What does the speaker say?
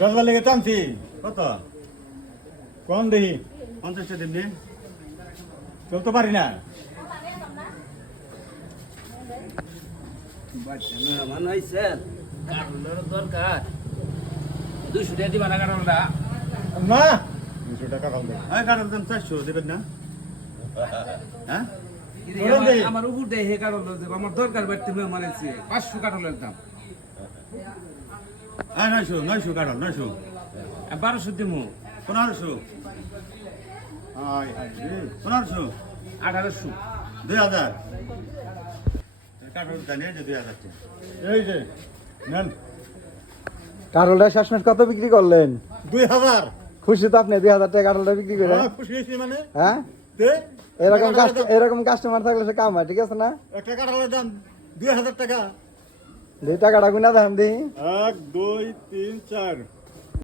রসগোল্লা লেগে টানছি কত কম দেখি 50 টাকা দিবি চলতে পারি না দরকার 200 টাকা দিবা না কারণটা না 200 টাকা কম দেয় কারণ দাম 400 দেবেন না হ্যাঁ আমার উপর দেয় হে কারণ আমার দরকার বাড়তে মানেছি 500 কাটলের দাম 900 কারণ 900 1200 দিমু 1500 1500 1800 2000 কারণ জানিয়ে যে 2000 এই যে নেন কাঁঠালটা শেষমেশ কত বিক্রি করলেন? 2000 খুশি তো আপনি 2000 টাকা কাঁঠালটা বিক্রি করে? খুশি হয়েছি মানে হ্যাঁ তে এরকম কাস্টমার থাকলে সে কাম হয়, ঠিক আছে না? একটা কাঁঠালের দাম 2000 টাকা 2 টাকাটা গুনা দেন দেখি। 1 2 3 4